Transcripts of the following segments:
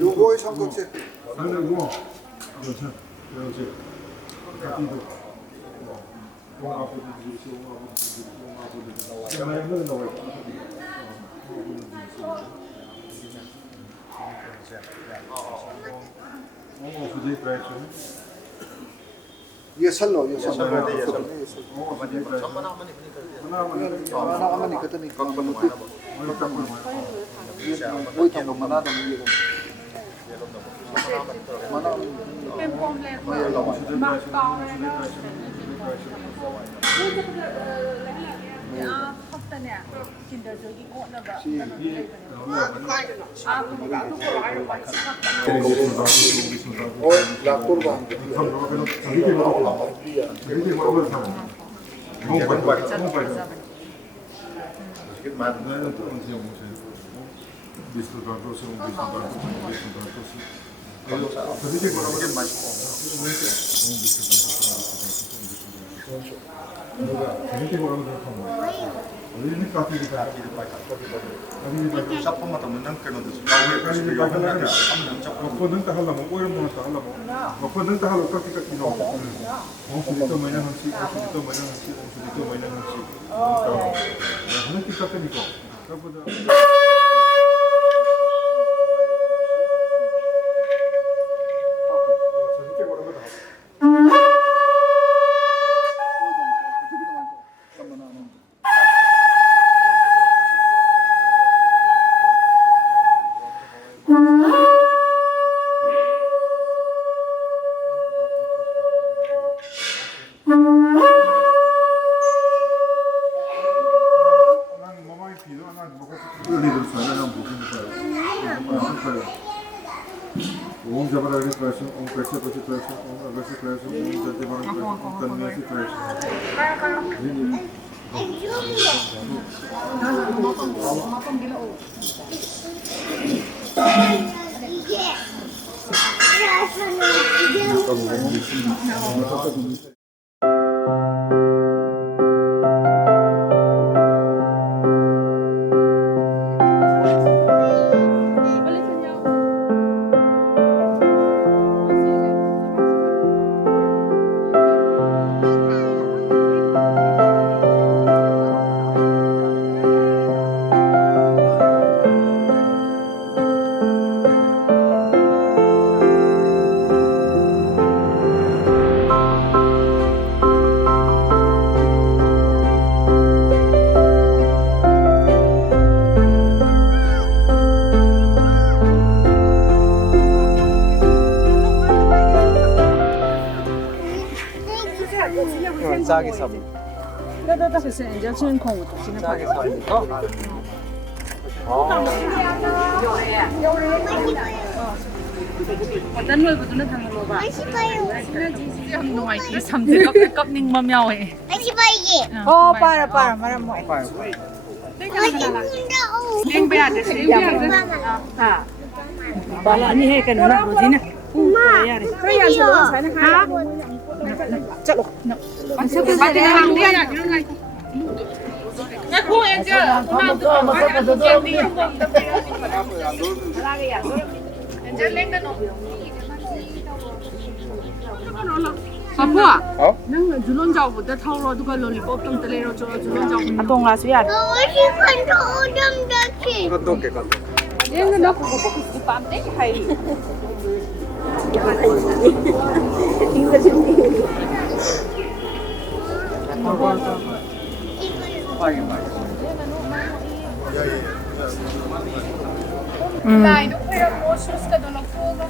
요거의 삼각색. ये सल हो ये सल mana kata ni kang penutup boy tong mana dong ye manaเป็นพรมแล้วมากกองเลยครับแต่เนี่ยกินเดี๋ยวจะกินโอ๊ตนะแบบoh lapor bang 짜기 삽. 진짜 이제 지금 공부도 지금 짜기 삽부터. 어떤 놀부터는 다 놀러봐. 맛있어요. 지금 농아이티 3대 껍닝 맘야오해. 맛있어요. para 말아 뭐. 맛있는다오. 땡배야 돼. 아. 발라 아니 해กันนะรู้สินะ 그래요. चलोมันจะเป็นแบบนี้นะนะกูเองจ้ะมาตัวมาตัวเกมนี้เจะเล่นกันเนาะ아빠. 어? 능 줄런자보다 타오로 누가 롤리팝 좀 들래로 저 줄런자보다. 아동아 수야. 너무 시간 더 오점자치. 깜짝게 깜짝. 얘는 나 그거 먹고 싶지 빰떼 하이. Dai, non puoi rammosso, scadono fuoco.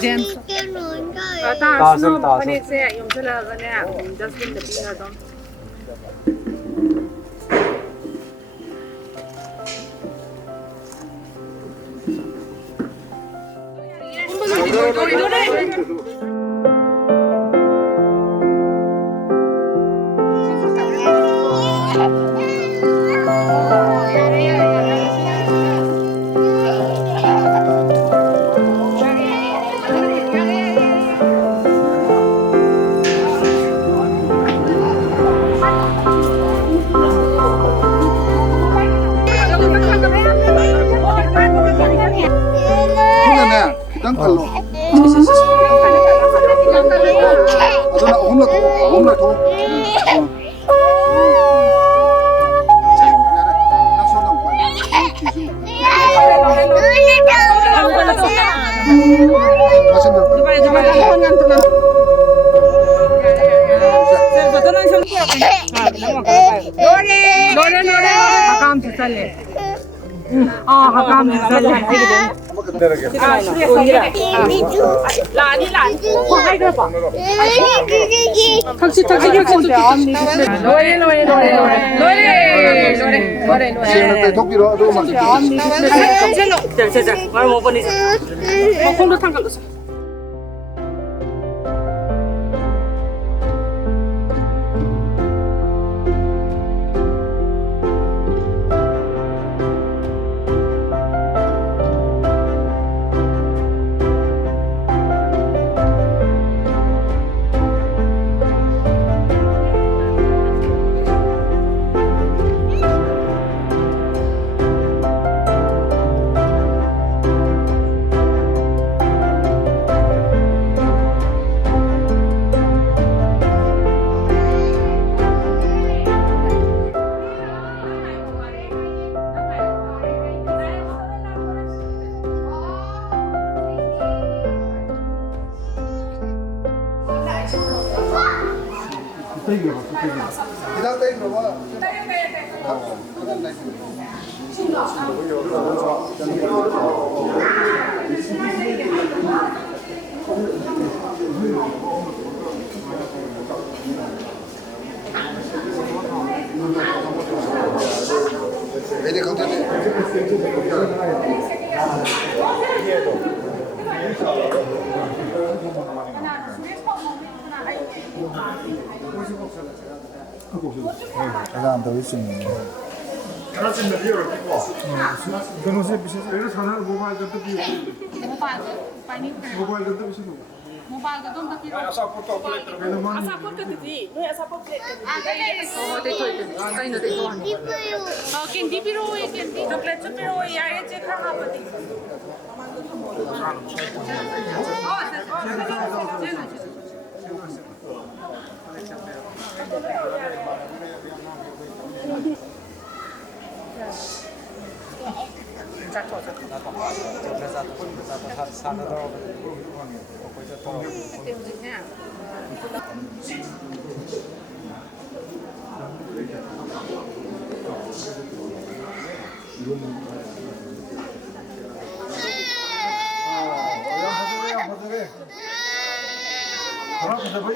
James. Taas no, panik saya yung talaga na just in the pinga doon. Tangkalo. Aduna umla to. 내가 안 더울 수 있는.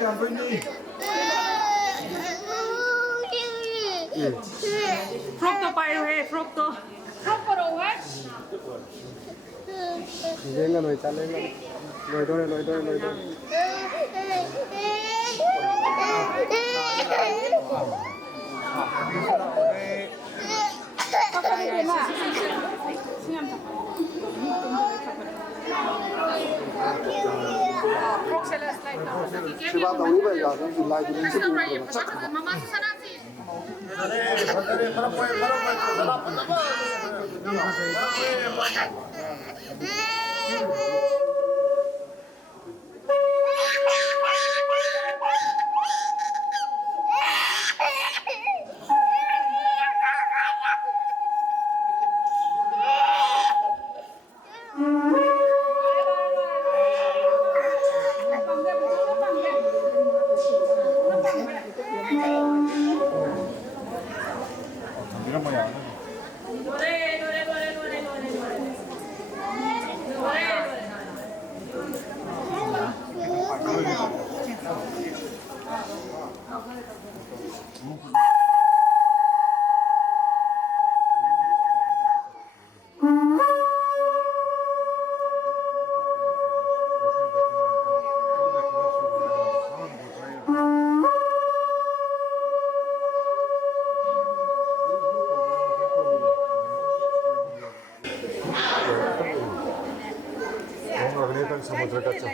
안 보이니? 프록도 빨리 해. 프록도. 프록으로 해. lên rồi chăn lên rồi rồi Siapa tahu berapa kan jumlah ini sebelum berapa? Mama sana sih. 이런 모양. 뭔가 그래도 사무실 같죠?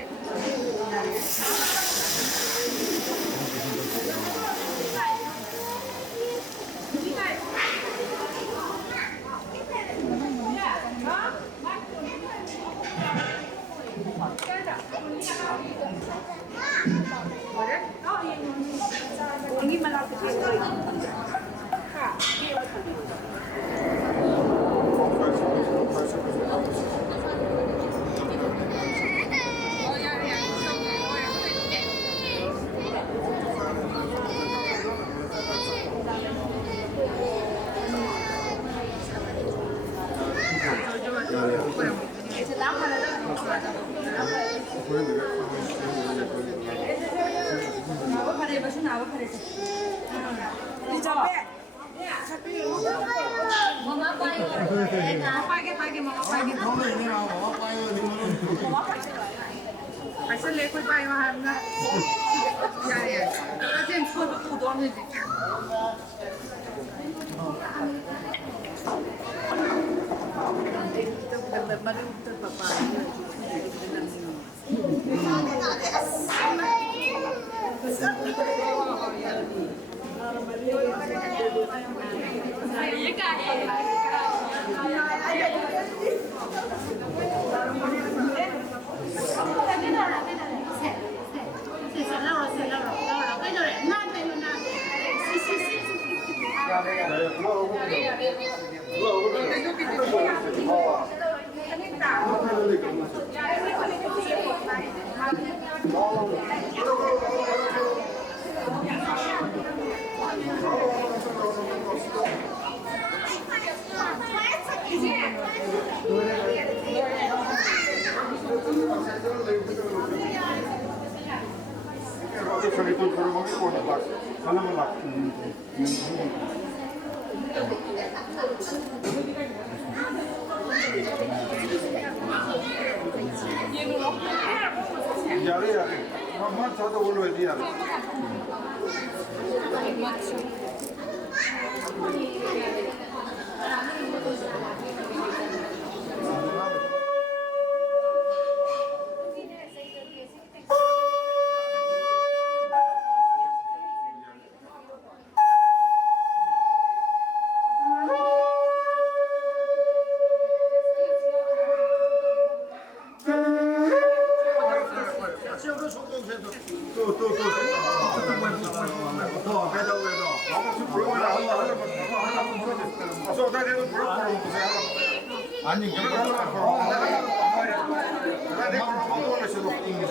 Phải xin lấy quay bay mà hàng nha. Dạ dạ. Nó trên thôi nó tủ đoan gì. 저기 또 들어가고 있고 막 사람을 막 야래 야래 한번 저도 올라야 돼 야래 아니 그렇게 하려면 내가 내가 먹어볼 수도 없는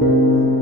네.